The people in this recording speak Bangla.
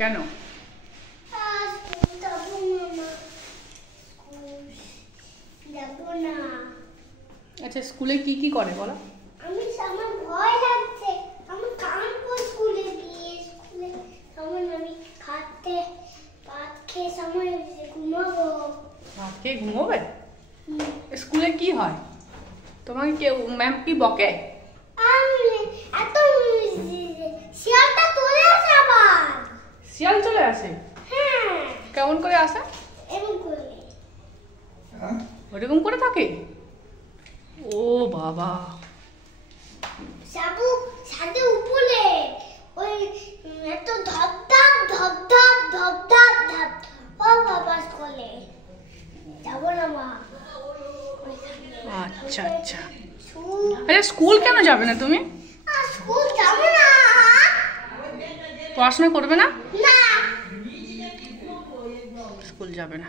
কেন? আচ্ছা, স্কুলে কি কি করে বলো? আমার ভয় লাগছে, আমি কানপুর স্কুলে গিয়ে আমি ভাত খেয়ে সময় ঘুমাবো। ভাত খেয়ে ঘুমোবে? স্কুলে কি হয়? তোমাকে কেউ ম্যাম কি বকে? এত শিয়ালটা চলে আসে আবার। শিয়াল চলে আসে? হ্যাঁ। কেমন করে আসে? এরকম করে। ওরকম করে থাকে? ও বাবা। সাবু ছাদে উপরে ওই এত ধপধপ ধপধপ ধপধপ ধপ ও বাবা স্কুলে যাব না মা। আচ্ছা আচ্ছা। আরে স্কুল কেন যাবে না তুমি? স্কুল যাব না। পড়াশোনা করবে না? না, স্কুল যাবে না।